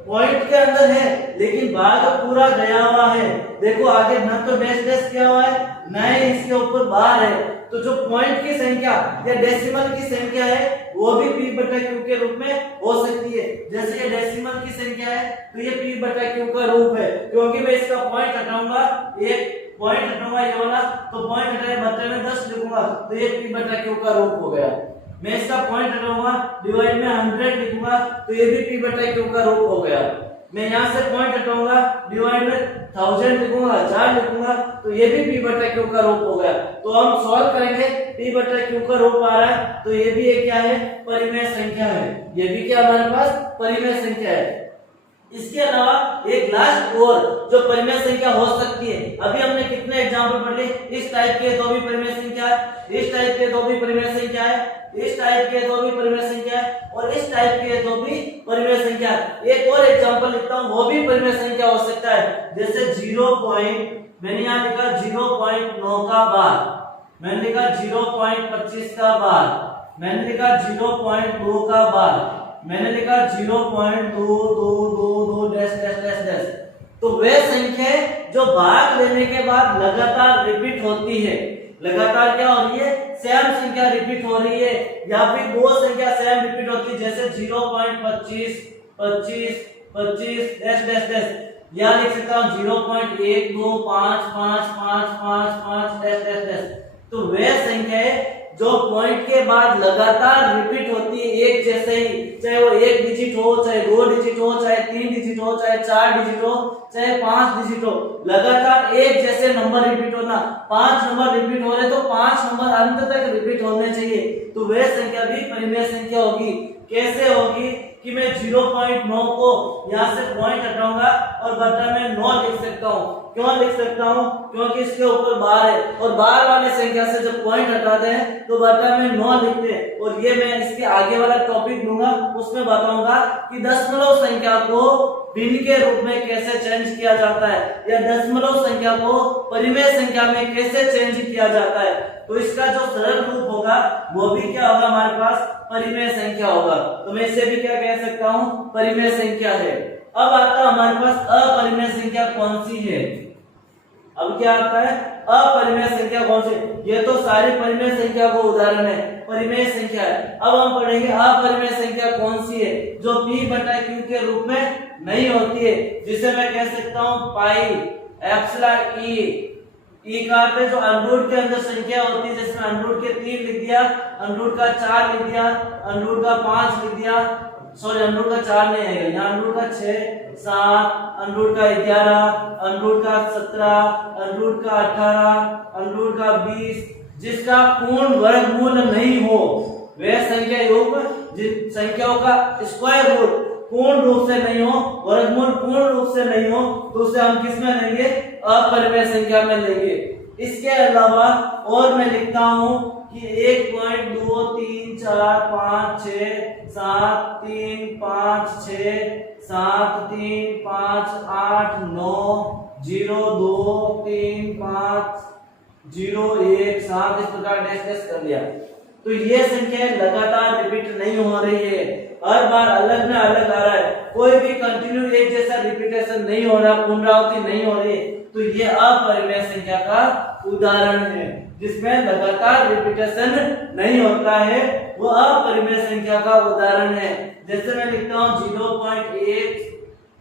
पॉइंट के अंदर है लेकिन भाग पूरा गया हुआ है। देखो आगे न तो डैश डैश किया हुआ है, न ही इसके ऊपर बार है। तो जो पॉइंट की संख्या या डेसिमल की संख्या है वो भी p बटा q के रूप में हो सकती है। जैसे ये डेसिमल की संख्या है तो ये p बटा q का रूप है, क्योंकि मैं इसका पॉइंट हटाऊंगा, एक पॉइंट हटाऊंगा ये वाला, तो पॉइंट हटाए बट्टे में 10 लिखूंगा, तो ये p बटा q का रूप हो गया। मैं इसका पॉइंट हटाऊंगा, डिवाइड में 100 लिखूंगा, तो ये भी p बटा q का रूप हो गया। मैं यहाँ से पॉइंट हटाऊंगा, डिवाइड में 1000 लिखूंगा, 1000 लिखूंगा, तो ये भी p बटा q का रूप हो गया। तो हम सॉल्व करेंगे, p बटा q का रूप आ रहा है, तो ये भी एक क्या है, परिमेय संख्या है। ये भी क्या हमारे पास परिमेय संख्या है। इसके अलावा एक लास्ट और जो परिमेय संख्या हो सकती है, अभी हमने कितने एग्जांपल पढ़ लिए, इस टाइप के दो भी परिमेय संख्या है, इस टाइप के दो भी परिमेय संख्या है, इस टाइप के दो भी परिमेय संख्या है, और इस टाइप के दो भी परिमेय संख्या है। एक और एग्जांपल लिखता हूं, वो भी परिमेय संख्या हो सकता है। जैसे 0. मैंने यहाँ लिखा 0.9 का बार, मैंने लिखा 0.25 का बार, मैंने लिखा 0.2 का बार, मैंने लिखा 0.2222 डैश डैश डैश डैश। तो वे संख्या जो भाग लेने के बाद लगातार रिपीट होती है, लगातार क्या हो रही है, सेम संख्या रिपीट हो रही है, या फिर दो संख्या सेम रिपीट होती है। जैसे 0.25 25 25 डैश डैश डैश, या लिख सकता हूँ 0.12555555 डैश डैश डैश। तो वे संख्या जो पॉइंट के बाद लगातार रिपीट होती है एक जैसे ही, चाहे वो 1 डिजिट हो, चाहे 2 डिजिट हो, चाहे 3 डिजिट हो, चाहे 4 डिजिट हो, चाहे 5 डिजिट हो, लगातार एक जैसे नंबर रिपीट होना। 5 नंबर रिपीट हो रहे तो 5 नंबर अंत तक रिपीट होने चाहिए। तो वह संख्या भी परिमेय संख्या होगी। कैसे होगी कि मैं 0.9 को यहाँ से पॉइंट हटाऊंगा और बटा में 9 लिख सकता हूँ। क्यों लिख सकता हूँ? क्योंकि इसके ऊपर बार है, और बार वाले संख्या से जब पॉइंट हटाते हैं तो बटा में 9 लिखते हैं। और ये मैं इसके आगे वाला टॉपिक लूंगा, उसमें बताऊंगा कि दशमलव संख्या को भिन्न के रूप में कैसे चेंज किया जाता है, या दशमलव संख्या को परिमेय संख्या में कैसे चेंज किया जाता है। तो इसका जो सरल रूप होगा वो भी क्या होगा, हमारे पास परिमेय संख्या होगा। तो मैं इसे भी क्या कह सकता हूँ, परिमेय संख्या है। अब आता है हमारे पास अपरिमेय संख्या कौन सी है। अब क्या आता है, अपरिमेय संख्या कौन सी। ये तो सारी परिमेय संख्या को उदाहरण है, परिमेय संख्या है। अब हम पढ़ेंगे अपरिमेय संख्या कौन सी है, जो p बटा q के रूप में नहीं होती है, जिसे मैं कह सकता हूँ पाई एप्सिलॉन ई का अर्थ है जो अंडररूट के अंदर संख्या होती है। जैसे अंडररूट के 3 लिख दिया, अंडररूट का 4 लिख दिया, अंडररूट का 5 लिख दिया, सॉरी अंडररूट का 4 नहीं है, यहाँ अंडररूट का 6 7, अंडररूट का 11, अंडररूट का 17, अंडररूट का 18, अंडररूट का 20, जिसका पूर्ण वर्गमूल नहीं हो वह संख्या योग जिन संख्याओं का स्क्वायर रूट पूर्ण रूप से नहीं हो, वर्गमूल पूर्ण रूप से नहीं हो, तो उसे हम किस में लेंगे? अपरिमेय संख्या में लेंगे। इसके अलावा और मैं लिखता हूं कि 1 2 3 4 5 6 7 3 5 6 7 2 3 5 0 1 7 इस प्रकार डैश डैश कर दिया। तो ये संख्या लगातार रिपीट नहीं हो रही है, हर बार अलग में अलग आ रहा है, कोई भी कंटिन्यू एक जैसा रिपीटेशन नहीं हो रहा, पुनरावृत्ति नहीं हो रही, तो ये अपरिमेय संख्या का उदाहरण है। जिसमें लगातार रिपीटेशन नहीं होता है वो अपरिमेय संख्या का उदाहरण है। जैसे मैं लिखता हूं 0.1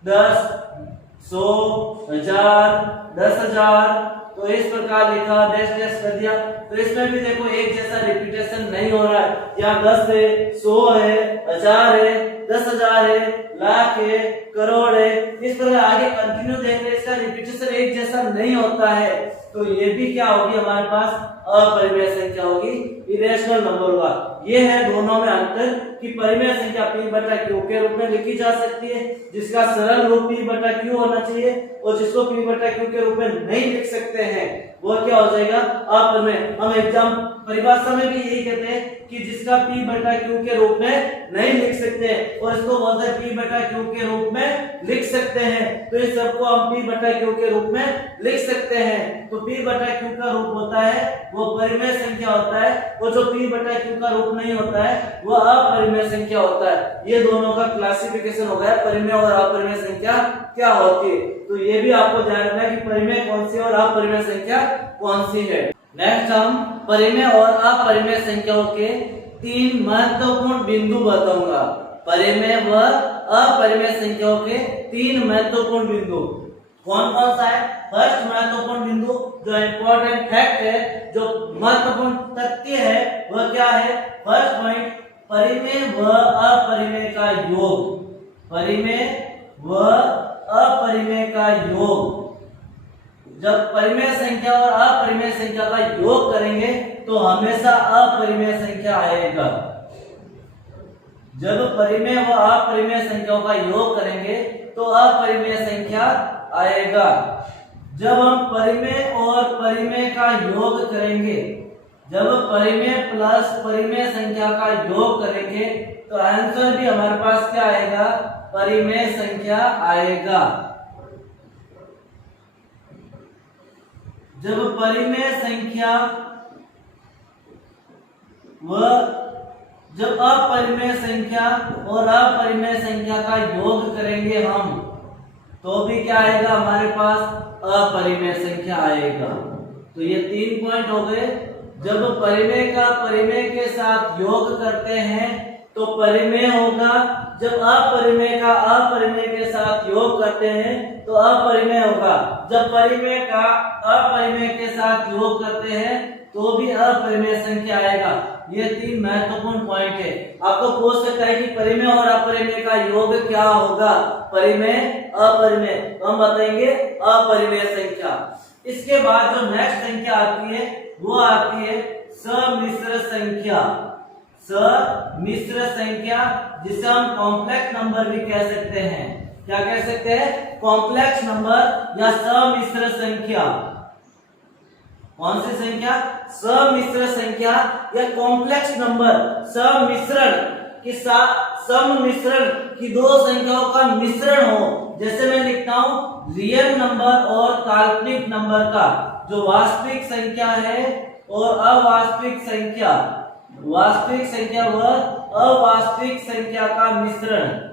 10 100 1000 10,000, तो इस प्रकार लिखा, डैश डैश कर दिया। तो इसमें भी देखो एक जैसा रिपीटेशन नहीं हो रहा है, यहाँ 10 है, 100 है, 1000 है, 10,000 है, लाख है, करोड़ है, इस प्रकार आगे कंटिन्यू देख रहे, इसका रिपीटेशन एक जैसा नहीं होता है, तो ये भी क्या होगी हमारे पास? अपरिमेय संख्या होगी, इरेशनल नंबर होगा। ये है दोनों में अंतर कि परिमेय संख्या p बटा q के रूप में लिखी जा सकती है, जिसका सरल रूप p बटा q होना चाहिए, और जिसको p बटा q के रूप में नहीं लिख सकते हैं वो क्या हो जाएगा? अपरिमेय। हम एग्जाम परिभाषा में भी यही कहते हैं कि जिसका p बटा q के रूप में नहीं लिख सकते और इसको बोलते हैं p बटा q के रूप में लिख सकते हैं, तो इस सबको हम p बटा q के रूप में लिख सकते हैं। तो p बटा q का रूप होता है वो परिमेय संख्या होता है, वो जो p बटा q का रूप नहीं होता है वो अपरिमेय संख्या होता है। ये दोनों का क्लासिफिकेशन हो गया, परिमेय और अपरिमेय संख्या क्या होती है। तो ये भी आपको ध्यान रखना है कि परिमेय कौन सी और अपरिमेय संख्या कौन सी है। नेक्स्ट हम परिमेय और अपरिमेय संख्याओं के 3 महत्वपूर्ण बिंदु बताऊंगा। परिमेय व अपरिमेय संख्याओं के 3 महत्वपूर्ण बिंदु कौन कौन सा है? फर्स्ट महत्वपूर्ण बिंदु जो इम्पोर्टेंट फैक्ट है, जो महत्वपूर्ण तथ्य है, वह क्या है? फर्स्ट पॉइंट, परिमेय व अपरिमेय का योग। परिमेय व अपरिमेय का योग। जब परिमेय संख्या और अपरिमेय संख्या का योग करेंगे तो हमेशा अपरिमेय संख्या आएगा। जब परिमेय व अपरिमेय संख्याओं का योग करेंगे तो अपरिमेय संख्या आएगा। जब हम परिमेय और परिमेय का योग करेंगे, जब परिमेय प्लस परिमेय संख्या का योग करेंगे तो आंसर भी हमारे पास क्या आएगा? परिमेय संख्या आएगा। जब परिमेय संख्या व जब अपरिमेय संख्या और अपरिमेय संख्या का योग करेंगे हम, तो भी क्या आएगा हमारे पास? अपरिमेय संख्या आएगा। तो ये 3 पॉइंट हो गए। जब परिमेय का परिमेय के साथ योग करते हैं तो परिमेय होगा, जब अपरिमेय का अपरिमेय के साथ योग करते हैं तो अपरिमेय होगा, जब परिमेय का अपरिमेय के साथ योग करते हैं तो भी अपरिमेय संख्या आएगा। ये 3 महत्वपूर्ण पॉइंट है। आपको पूछ सकता है कि परिमेय और अपरिमेय का योग क्या होगा? परिमेय अपरिमेय, तो हम बताएंगे अपरिमेय संख्या। इसके बाद जो नेक्स्ट संख्या आती है वो आती है सम्मिश्र संख्या। सम्मिश्र संख्या, जिसे हम कॉम्प्लेक्स नंबर भी कह सकते हैं। क्या कह सकते हैं? कॉम्प्लेक्स नंबर या सम्मिश्र संख्या। कौन सी संख्या? सम्मिश्र संख्या या कॉम्प्लेक्स नंबर। सम्मिश्रण की सम्मिश्रण की 2 संख्याओं का मिश्रण हो। जैसे मैं लिखता हूं रियल नंबर और काल्पनिक नंबर का, जो वास्तविक संख्या है और अवास्तविक संख्या, वास्तविक संख्या व अवास्तविक संख्या का मिश्रण।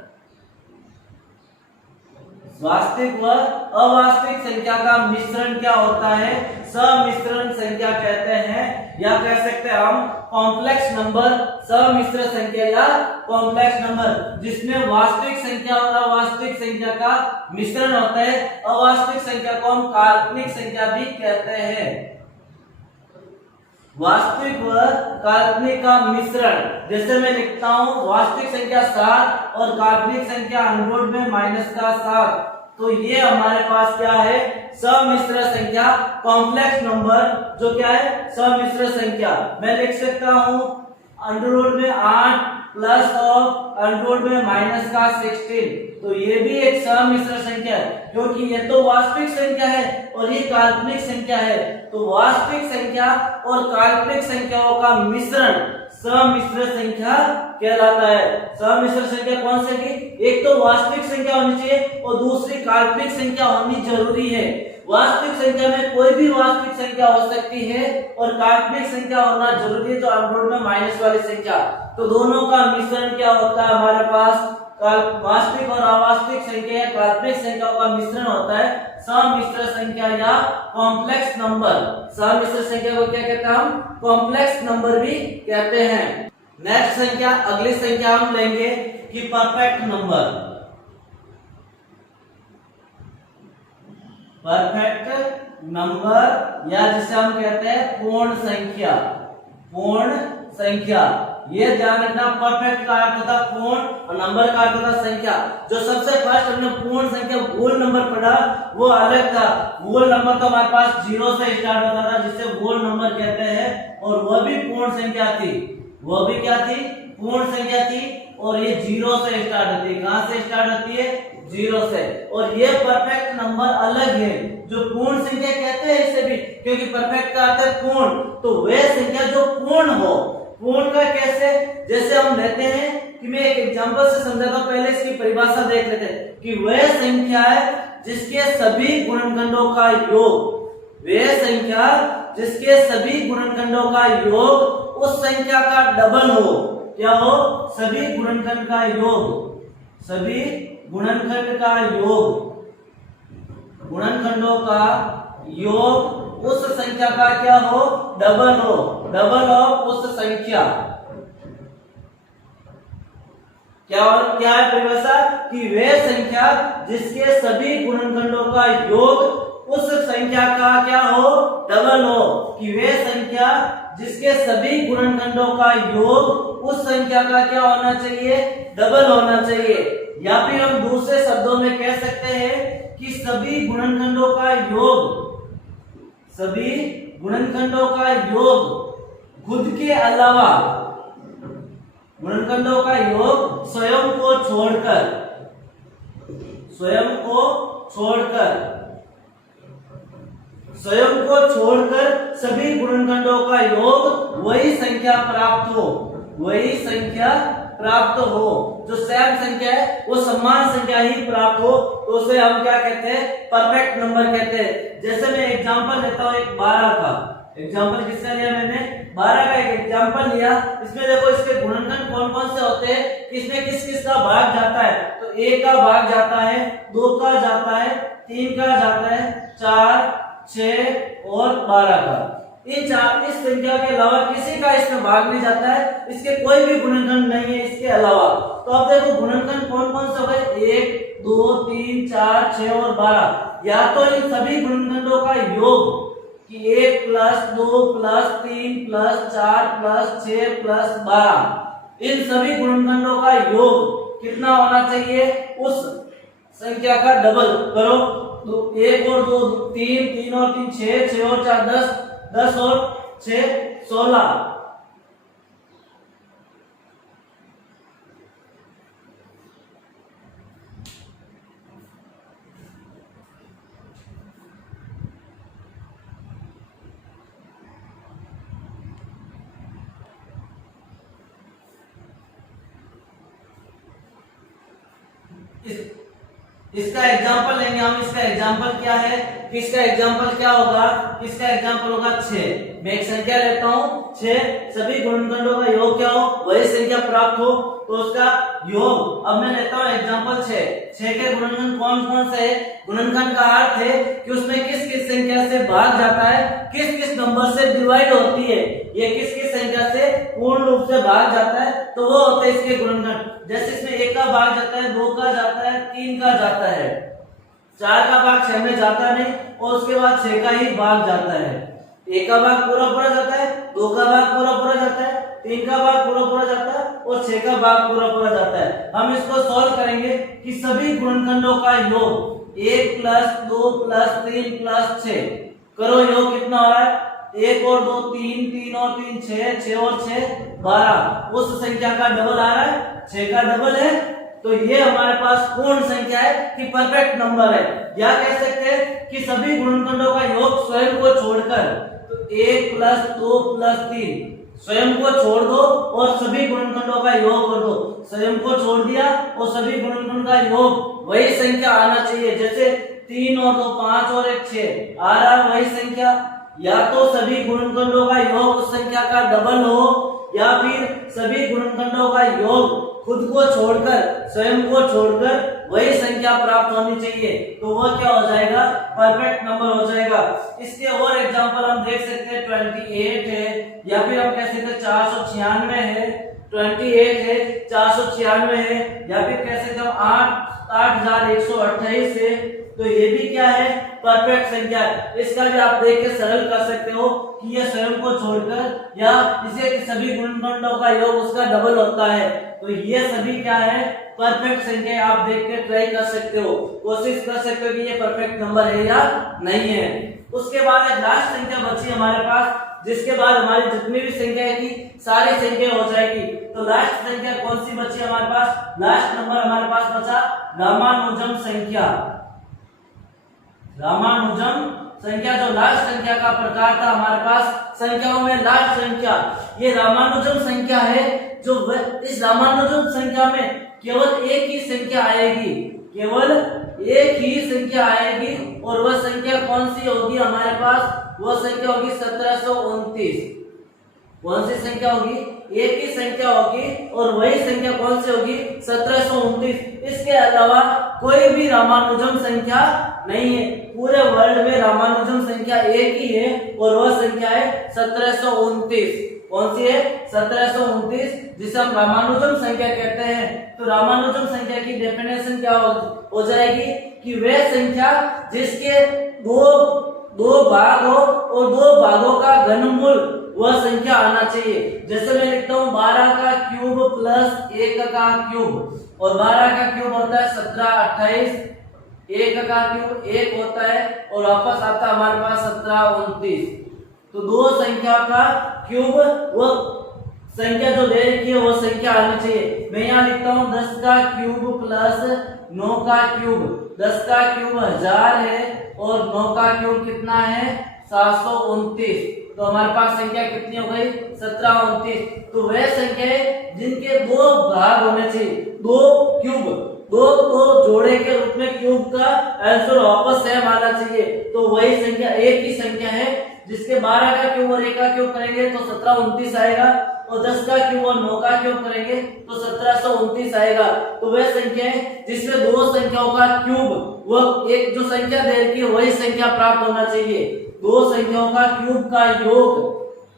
वास्तविक व अवास्तविक संख्या का मिश्रण क्या होता है? सम्मिश्रण संख्या कहते हैं, या कह सकते हैं हम कॉम्प्लेक्स नंबर। सम्मिश्र संख्या या कॉम्प्लेक्स नंबर, जिसमें वास्तविक संख्या और अवास्तविक संख्या का मिश्रण होता है। अवास्तविक संख्या को हम काल्पनिक संख्या भी कहते हैं। वास्तविक व काल्पनिक का मिश्रण, जैसे मैं लिखता हूं वास्तविक संख्या 7 और काल्पनिक संख्या 100 में -7, तो ये हमारे पास क्या है? सम्मिश्र संख्या, कॉम्प्लेक्स नंबर, जो क्या है? सम्मिश्र संख्या। मैं लिख सकता हूं अंडर रूट में 8 प्लस ऑफ अंडर रूट में माइनस का 16। तो ये भी एक समिश्र संख्या है, क्योंकि ये तो वास्तविक संख्या है और ये काल्पनिक संख्या है। तो वास्तविक संख्या और काल्पनिक संख्याओं का मिश्रण समिश्र संख्या कहलाता है। समिश्र संख्या कौन सी की? एक तो वास्तविक संख्या होनी चाहिए और दूसरी काल्पनिक संख्या होनी जरूरी है। वास्तविक संख्या में कोई भी वास्तविक संख्या हो सकती है और काल्पनिक संख्या होना जरूरी है, जो अंडर रूट में माइनस वाली संख्या। तो दोनों का मिश्रण क्या होता है हमारे पास? वास्तविक और अवास्तविक संख्या या काल्पनिक संख्याओं का मिश्रण होता है समिश्र संख्या या कॉम्प्लेक्स नंबर। समिश्र संख्या को क्या कहते हैं हम? कॉम्प्लेक्स नंबर भी कहते हैं। नेक्स्ट संख्या, अगली संख्या हम लेंगे कि परफेक्ट नंबर। परफेक्ट नंबर या जिसे हम कहते हैं पूर्ण संख्या। पूर्ण संख्या, ये ध्यान रखना, परफेक्ट का अर्थ होता पूर्ण और नंबर का अर्थ होता संख्या। जो सबसे फर्स्ट हमने पूर्ण संख्या होल नंबर पढ़ा वो अलग था। होल नंबर तो हमारे पास 0 से स्टार्ट होता था, जिसे होल नंबर कहते हैं, और वह भी पूर्ण संख्या थी। वह भी क्या थी? पूर्ण संख्या थी। और ये 0 से स्टार्ट होती है। कहां से स्टार्ट होती है? 0 से। और ये परफेक्ट नंबर अलग है, जो पूर्ण संख्या कहते हैं इसे भी, क्योंकि परफेक्ट का अर्थ है पूर्ण। तो वह संख्या जो पूर्ण हो। पूर्ण का कैसे? जैसे हम लेते हैं कि मैं एक एग्जांपल से समझाता हूं, पहले इसकी परिभाषा देख लेते हैं कि वह संख्या है जिसके सभी गुणनखंडों का योग। वह संख्या जिसके सभी गुणनखंडों का योग उस संख्या का डबल हो। क्या हो? सभी गुणनखंड का योग। सभी गुणनखंड का योग, गुणनखंडों का योग उस संख्या का क्या हो? डबल हो। डबल ऑफ उस संख्या। क्या है परिभाषा? कि वह संख्या जिसके सभी गुणनखंडों का योग उस संख्या का क्या हो? डबल हो। कि वह संख्या जिसके सभी गुणनखंडों का योग उस संख्या का क्या होना चाहिए? डबल होना चाहिए। या फिर हम दूसरे शब्दों में कह सकते हैं कि सभी गुणनखंडों का योग, सभी गुणनखंडों का योग खुद के अलावा, गुणनखंडों का योग स्वयं को छोड़कर, स्वयं को छोड़कर, स्वयं को छोड़कर सभी गुणनखंडों का योग वही संख्या प्राप्त हो। वही संख्या प्राप्त हो। जो सेम संख्या है वो समान संख्या ही प्राप्त हो, तो उसे हम क्या कहते हैं? परफेक्ट नंबर कहते हैं। जैसे मैं एग्जांपल लेता हूं एक 12 का। एग्जांपल किसका लिया मैंने? 12 का एक एग्जांपल लिया। इसमें देखो इसके गुणनखंड कौन कौन से होते हैं, इसमें किस किस का भाग जाता है? तो 1 का भाग जाता है, 2 का जाता है, 3 का जाता है, 4, 6 और 12 का। इस संख्या के अलावा किसी का इसमें भाग नहीं जाता है। इसके कोई भी गुणनखंड नहीं है इसके अलावा। तो अब देखो गुणनखंड कौन कौन से हो गए? 1, 2, 3, 4, 6 और 12। या तो इन सभी गुणनखंडों का योग कि 1 plus 2 plus 3 plus 4 plus 6 plus 12, इन सभी गुणनखंडों का योग कितना होना चाहिए? उस संख्या का डबल करो। तो 1 और 2 3, 3 और 3 6, 6 और 4 10, 10 और 6 16। इसका एग्जाम्पल लेंगे हम। इसका एग्जाम्पल क्या है? इसका एग्जाम्पल क्या होगा? इसका एग्जाम्पल होगा 6। मैं एक संख्या लेता हूं 6, सभी गुणनखंडों का योग क्या हो? वही संख्या प्राप्त हो, तो उसका योग। अब मैं लेता हूं एग्जाम्पल 6 के गुणनखंड कौन कौन से है? गुणनखंड का अर्थ है कि उसमें किस किस संख्या से भाग जाता है, किस किस नंबर से डिवाइड होती है, ये किस किस संख्या से पूर्ण रूप से भाग जाता है, तो वो होते हैं इसके गुणनखंड। जैसे इसमें 1 का भाग जाता है, 2 का जाता है, 3 का जाता है, 4 का भाग 6 में जाता नहीं और उसके बाद 6 का ही भाग जाता है। 1 का भाग पूरा पूरा जाता है, 2 का भाग पूरा पूरा जाता है, 3 का भाग पूरा पूरा जाता है और 6 का भाग पूरा पूरा जाता है। हम इसको सॉल्व करेंगे कि सभी गुणनखंडों का योग 1 प्लस 2 प्लस 3 प्लस 6 करो, योग कितना हो रहा है? एक और दो तीन, तीन और तीन छह, छह और छह 12, उस संख्या का डबल आ रहा है, 6 का डबल है। तो ये हमारे पास पूर्ण संख्या है कि परफेक्ट नंबर है। या कह सकते हैं कि सभी गुणनखंडों का योग स्वयं को छोड़कर, तो 1 + 2 + 3 स्वयं को छोड़ दो और सभी गुणनखंडों का योग कर दो। स्वयं को छोड़ दिया और सभी गुणनखंड का योग वही संख्या आना चाहिए। जैसे 3 और 2 5 और 1 6 आ रहा है वही संख्या। या तो सभी गुणनखंडों का योग उस संख्या का डबल हो, या फिर सभी गुणनखंडों का योग खुद को छोड़कर, स्वयं को छोड़कर वही संख्या प्राप्त होनी चाहिए। तो वह क्या हो जाएगा? परफेक्ट नंबर हो जाएगा। इसके और एग्जांपल हम देख सकते हैं 28 है, या फिर हम कह सकते हैं 496 है, 28 है, 496 है, या फिर कह सकते हैं 8128 है। तो ये भी क्या है? परफेक्ट संख्या है। इसका भी आप देख के सरल कर सकते हो कि ये स्वयं को छोड़कर या इसे सभी गुणनखंडों का योग उसका डबल होता है। तो ये सभी क्या है? परफेक्ट संख्या। आप देख के ट्राई कर सकते हो, कोशिश कर सकते हो कि ये परफेक्ट नंबर है या नहीं है। उसके बाद एक लास्ट संख्या बची हमारे पास, जिसके बाद हमारी जितनी भी संख्या थी सारी संख्या हो जाएगी। तो लास्ट संख्या कौन सी बची हमारे पास? लास्ट नंबर हमारे पास बचा रामानुजन संख्या। रामानुजन संख्या जो लास्ट संख्या का प्रकार था हमारे पास संख्याओं में, लास्ट संख्या ये रामानुजन संख्या है। जो इस रामानुजन संख्या में केवल एक ही संख्या आएगी, केवल एक ही संख्या आएगी, और वह संख्या कौन सी होगी हमारे पास? वह संख्या होगी 1729। कौन सी संख्या होगी? एक ही संख्या होगी, और वही संख्या कौन सी होगी? 1729। इसके अलावा कोई भी रामानुजन संख्या नहीं है। पूरे वर्ल्ड में रामानुजन संख्या एक ही है, और वह संख्या है 1729। कौन सी है? 1729, जिसे हम रामानुजन संख्या कहते हैं। तो रामानुजन संख्या की डेफिनेशन क्या हो जाएगी कि वह संख्या जिसके दो भाग हो और दो भागों का घनमूल वह संख्या आना चाहिए। जैसे मैं लिखता हूँ 12 का क्यूब प्लस 1 का क्यूब, और 12 का क्यूब होता है 17 28, 1 का क्यूब 1 होता है, और वापस आता है हमारे पास 17 29। तो दो संख्या का क्यूब वो संख्या जो दे रखी है वो संख्या आनी चाहिए। मैं यहाँ लिखता हूँ 10 का क्यूब प्लस 9 का क्यूब। 10 का क्यूब 1000 है, और 9 का क्यूब कितना है? 729। तो हमारे पास संख्या कितनी हो गई? 1729। तो वह संख्या है जिनके दो भाग होने चाहिए, दो क्यूब, दो जोड़े के रूप में क्यूब का आंसर वापस सेम आना चाहिए। तो वही संख्या एक ही संख्या है जिसके 12 का क्यूब और 1 का क्यूब करेंगे तो 1729 आएगा, और 10 का क्यूब और 9 का क्यूब करेंगे तो 1729 आएगा। तो वह संख्या है जिसमें दो संख्याओं का क्यूब, वह एक जो संख्या दे रखी है वही संख्या प्राप्त होना चाहिए। दो संख्याओं का क्यूब का योग,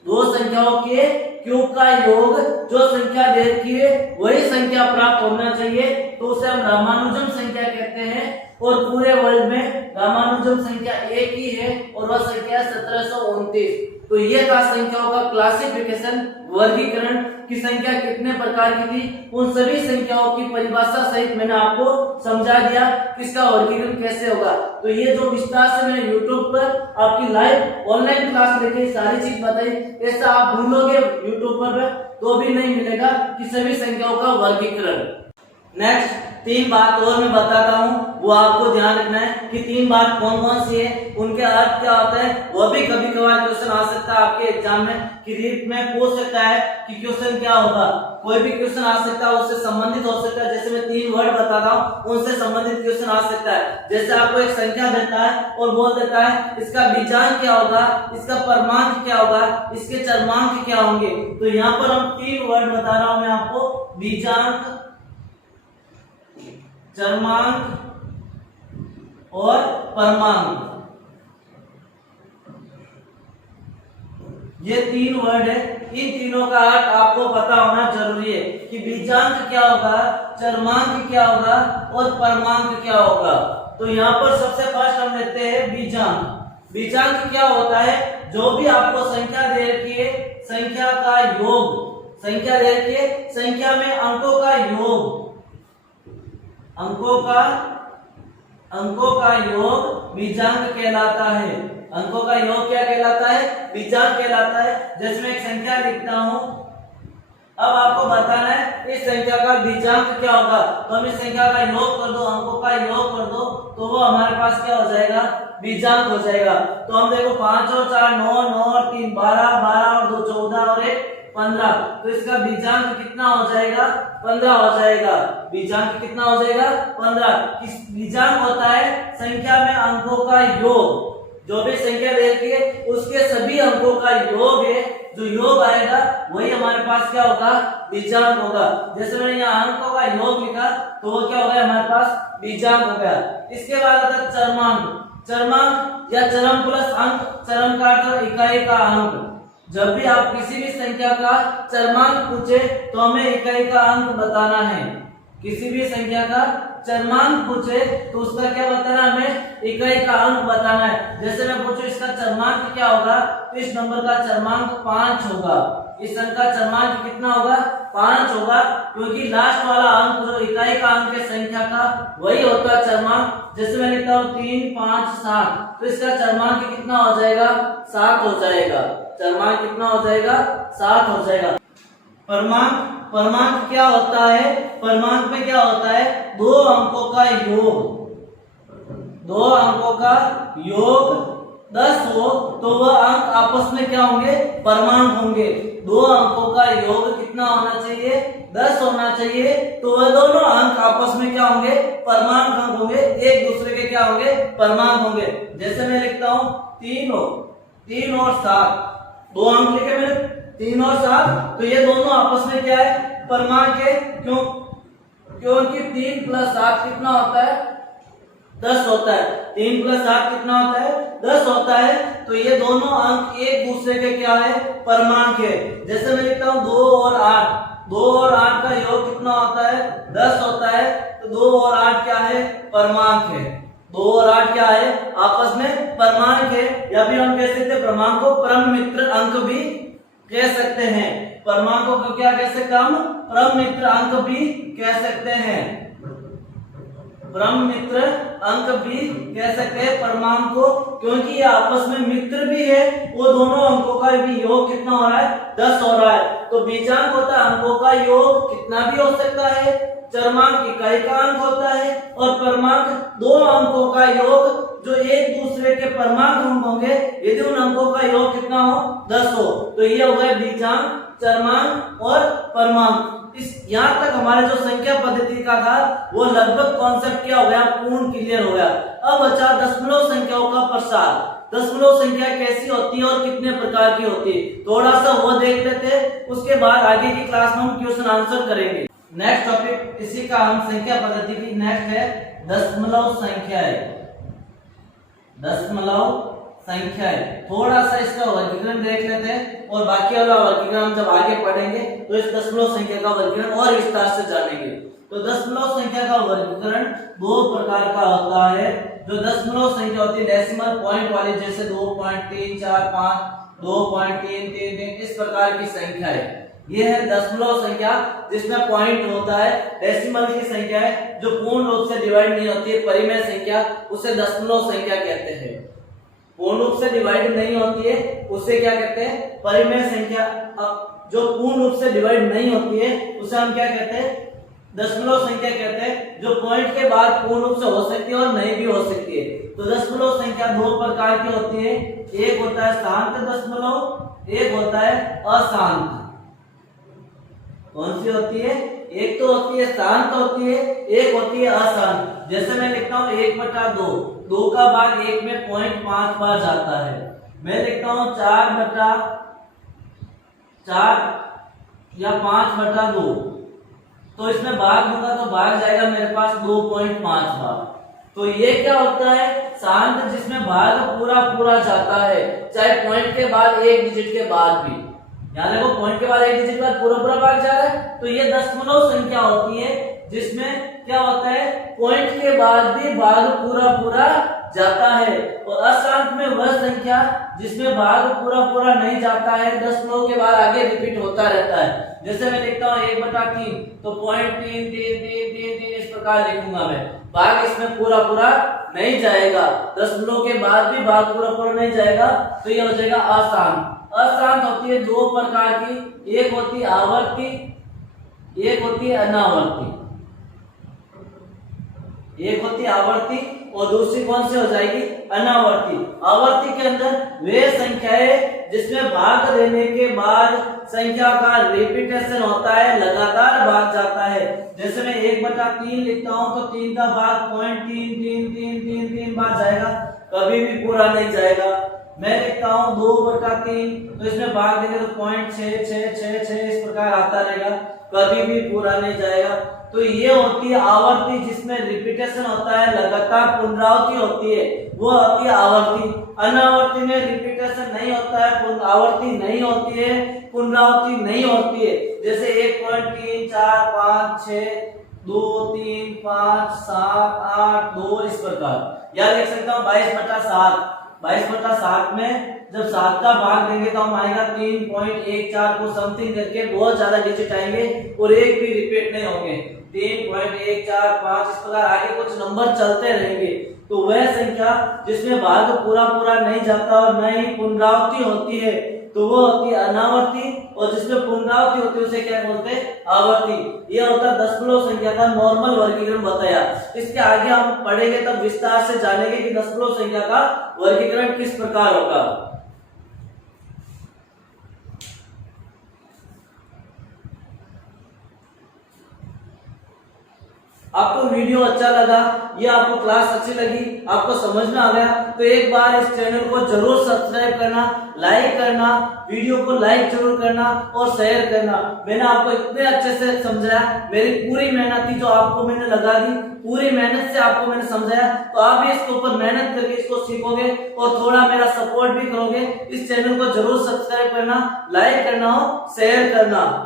दो संख्याओं के क्यूब का योग जो संख्या दे रखी है वही संख्या प्राप्त होना चाहिए। तो उसे हम रामानुजन संख्या कहते हैं, और पूरे वर्ल्ड में रामानुजन संख्या एक ही है, और वह संख्या 1729। तो ये था संख्याओं का क्लासिफिकेशन, वर्गीकरण की संख्या कितने प्रकार की थी, उन सभी संख्याओं की परिभाषा सहित मैंने आपको समझा दिया किसका वर्गीकरण कैसे होगा। तो ये जो विस्तार से मैंने YouTube पर आपकी लाइव ऑनलाइन क्लास लेके सारी चीज बताई, ऐसा आप ढूंढोगे YouTube पर तो भी नहीं मिलेगा कि सभी संख्याओं का वर्गीकरण। नेक्स्ट 3 बात और मैं बताता हूँ, वो आपको ध्यान रखना है कि 3 बात कौन कौन सी है, उनके अर्थ क्या होता है। वह भी कभी कभार क्वेश्चन आ सकता है आपके एग्जाम में, कि रीट में पूछ सकता है कि क्वेश्चन क्या होगा। कोई भी क्वेश्चन आ सकता है, उससे संबंधित हो सकता है। जैसे मैं 3 वर्ड बताता हूँ, उनसे संबंधित क्वेश्चन आ सकता है। जैसे आपको एक संख्या देता है और बोल देता है इसका बीजांक क्या होगा, इसका परमांक क्या होगा, इसके चरमांक क्या होंगे। तो यहाँ पर हम 3 वर्ड बता रहा हूँ मैं आपको, बीजांक, चरमांक और परमांक। ये 3 वर्ड है, इन तीनों का अर्थ आपको पता होना जरूरी है कि बीजांक क्या होगा, चरमांक क्या होगा और परमांक क्या होगा। तो यहाँ पर सबसे फर्स्ट हम लेते हैं बीजांक। बीजांक क्या होता है? जो भी आपको संख्या दे रखी है, संख्या का योग, संख्या दे रखी है, संख्या में अंकों का योग, अंकों का योग बीजांक कहलाता है। अंकों का योग क्या कहलाता है? बीजांक कहलाता है। जैसे मैं एक संख्या लिखता हूं, अब आपको बताना है इस संख्या का बीजांक क्या होगा। तो हम इस संख्या का योग कर दो, अंकों का योग कर दो, तो वो हमारे पास क्या हो जाएगा? बीजांक हो जाएगा। तो हम देखो 5 और 4 9, 9 और 3 12, 12 और 2 14 और 1 15। तो इसका बीजांक कितना हो जाएगा? 15 हो जाएगा। बीजांक कितना हो जाएगा? 15। इस बीजांक होता है संख्या में अंकों का योग। जो भी संख्या दे रखी है उसके सभी अंकों का योग है। जो योग आएगा वही हमारे पास क्या होगा? बीजांक होगा। जैसे मैंने यहाँ अंकों का योग लिखा तो वो क्या हो गया? हमारे पास बीजांक हो गया। इसके बाद आता है चरमांक। चरमांक या चरम प्लस अंक, चरम का अर्थ इकाई का अंक। जब भी आप किसी भी संख्या का चरमांक पूछे तो हमें इकाई का अंक बताना है। किसी भी संख्या का चरमांक पूछे तो उसका क्या बताना है? हमें इकाई का अंक बताना है। जैसे मैं पूछूं इसका चरमांक क्या होगा, तो इस नंबर का चरमांक 5 होगा। इस अंक का चरमांक कितना होगा? 5 होगा, क्योंकि लास्ट वाला अंक जो इकाई का अंक है संख्या का वही होता है चरमांक। जैसे मैं लिखता हूँ 3 5 7, तो इसका चरमांक कितना हो जाएगा? 7 हो जाएगा। चरमांक कितना हो जाएगा? 7 हो जाएगा। परमांक, परमांक क्या होता है? परमांक में क्या होता है? दो अंकों का योग। दो अंकों का योग 10 हो तो वह अंक आपस में क्या होंगे? परमांक होंगे। दो अंकों का योग कितना होना चाहिए? 10 होना चाहिए, तो वह दोनों अंक आपस में क्या होंगे? परमांक अंक होंगे। एक दूसरे के क्या होंगे? परमांक होंगे। जैसे मैं लिखता हूं 3 और 7, दो अंक लिखे मैंने 3 और 7, तो ये दोनों आपस में क्या है? परमांक है। क्योंकि 3 प्लस 7 कितना होता है? 10 होता है। 3 प्लस 7 कितना होता है? 10 होता है। तो ये दोनों अंक एक दूसरे के क्या है? परमांक है। जैसे मैं लिखता हूँ 2 और 8, 2 और 8 का योग कितना होता है? 10 होता है। तो 2 और 8 क्या है? परमांक है। 2 और 8 क्या है? आपस में परमांक है। या फिर हम कह सकते हैं परमांक को परम मित्र अंक भी कह सकते हैं। परमांकों को क्या कह सकते हैं हम? परम मित्र अंक भी कह सकते हैं। परम मित्र अंक भी कह सकते हैं परमांक को, क्योंकि ये आपस में मित्र भी है। वो दोनों अंकों का भी योग कितना हो रहा है? 10 हो रहा है। तो बीजांक होता है अंकों का योग कितना भी हो सकता है। चरमांक इकाई का अंक होता है और परमांक दो अंकों का योग जो एक दूसरे के परमांक अंक होंगे। यदि उन अंकों का योग कितना हो? 10 हो। तो ये हो गया बीजांक, चरमांक और परमांक। इस यहाँ तक हमारे जो संख्या पद्धति का था वो लगभग कॉन्सेप्ट क्या हो गया? पूर्ण क्लियर हो गया। अब बचा दशमलव संख्याओं का प्रसार। दशमलव संख्या कैसी होती है और कितने प्रकार की होती है, थोड़ा सा वो देख लेते हैं। उसके बाद आगे की क्लास में हम क्वेश्चन आंसर करेंगे। नेक्स्ट टॉपिक इसी का हम संख्या पद्धति की नेक्स्ट है दशमलव संख्याएं। दशमलव संख्याएं, थोड़ा सा इसका वर्गीकरण देख लेते हैं और बाकी वाला वर्गीकरण हम जब आगे पढ़ेंगे तो इस दशमलव संख्या का वर्गीकरण और विस्तार से जानेंगे। तो दशमलव संख्या का वर्गीकरण दो प्रकार का होता है। जो दशमलव संख्या होती है डेसिमल पॉइंट वाली, जैसे 2.345, 2.333 इस प्रकार की संख्या है। ये है दशमलव संख्या जिसमें पॉइंट होता है। डेसिमल की संख्या है जो पूर्ण रूप से डिवाइड नहीं होती है, परिमेय संख्या, उसे दशमलव संख्या कहते हैं। पूर्ण रूप से डिवाइड नहीं होती है उसे क्या कहते हैं? परिमेय संख्या। जो पूर्ण रूप से डिवाइड नहीं होती है उसे हम क्या कहते हैं? दशमलव संख्या कहते हैं। जो पॉइंट के बाद पूर्ण रूप से हो सकती है और नहीं भी हो सकती है। तो दशमलव संख्या दो प्रकार की होती है। एक होता है शांत दशमलव, एक होता है अशांत। कौन सी होती है? एक तो होती है शांत होती है, एक होती है अशांत। जैसे मैं लिखता हूँ 1/2, 2 का भाग 1 में 0.5 बार जाता है। मैं लिखता हूँ 4/4 या 5/2, तो इसमें भाग दूंगा तो भाग जाएगा मेरे पास 2.5 बार। तो ये क्या होता है? शांत, जिसमें भाग पूरा पूरा जाता है, चाहे पॉइंट के बाद एक डिजिट के बाद भी। यहाँ देखो पॉइंट के बाद एक डिजिट के बाद पूरा पूरा भाग जा रहा है। तो ये दशमलव संख्या होती है जिसमें क्या होता है? पॉइंट के बाद भी भाग पूरा पूरा जाता है। और अशांत में वह संख्या जिसमें भाग पूरा पूरा नहीं जाता है, दशमलव के बाद आगे रिपीट होता रहता है। जैसे मैं लिखता हूँ 1/3, तो 0.33333 इस प्रकार लिखूंगा मैं। भाग इसमें पूरा पूरा नहीं जाएगा, दशमलव के बाद भी भाग पूरा पूरा नहीं जाएगा, तो ये हो जाएगा अशांत। अशांत होती है दो प्रकार की, एक होती है आवर्ती, एक होती है अनावर्ती। एक होती है आवर्ती और दूसरी कौन सी हो जाएगी, अनावर्ती। आवर्ती के अंदर वे संख्याएं जिसमें भाग देने के बाद संख्या का रिपीटेशन होता है, लगातार भाग जाता है। जैसे मैं 1/3 लिखता हूं तो 3 का भाग 0.33333 बार जाएगा, कभी भी पूरा नहीं जाएगा। मैं लिखता हूं 2/3 तो इसमें भाग देंगे तो 0.6666 इस प्रकार आता रहेगा, कभी भी पूरा नहीं जाएगा। तो ये होती है आवर्ती, जिसमें रिपीटेशन होता है, लगातार पुनरावृत्ति होती है, वो होती है आवर्ती। अनावर्ती में रिपीटेशन नहीं होता है, आवर्ती नहीं होती है, पुनरावृत्ति नहीं होती है। जैसे 1.3 4 5 6 2 3 5 7 8 2 इस प्रकार। या लिख सकता हूँ 22/7। 22/7 में जब 7 का भाग देंगे तो हम आएगा 3.14 को समथिंग करके बहुत ज्यादा डिजिट आएंगे और एक भी रिपीट नहीं होंगे। 3.145 इस प्रकार आगे कुछ नंबर चलते रहेंगे। तो वह संख्या जिसमें भाग पूरा पूरा नहीं जाता और न ही पुनरावृत्ति होती है तो वो होती है अनावर्ती, और जिसमें पुनरावृत्ति होती है उसे क्या बोलते हैं, आवर्ती। यह होता है दशमलव संख्या का नॉर्मल वर्गीकरण बताया। इसके आगे हम पढ़ेंगे तब विस्तार से जानेंगे कि दशमलव संख्या का वर्गीकरण किस प्रकार होगा। आपको वीडियो अच्छा लगा, ये आपको क्लास अच्छी लगी, आपको समझ में आ गया, तो एक बार इस चैनल को जरूर सब्सक्राइब करना, लाइक करना, वीडियो को लाइक जरूर करना और शेयर करना। मैंने आपको इतने अच्छे से समझाया, मेरी पूरी मेहनत थी जो आपको मैंने लगा दी, पूरी मेहनत से आपको मैंने समझाया, तो आप भी इसके ऊपर मेहनत करके इसको सीखोगे और थोड़ा मेरा सपोर्ट भी करोगे। इस चैनल को जरूर सब्सक्राइब करना, लाइक करना और शेयर करना।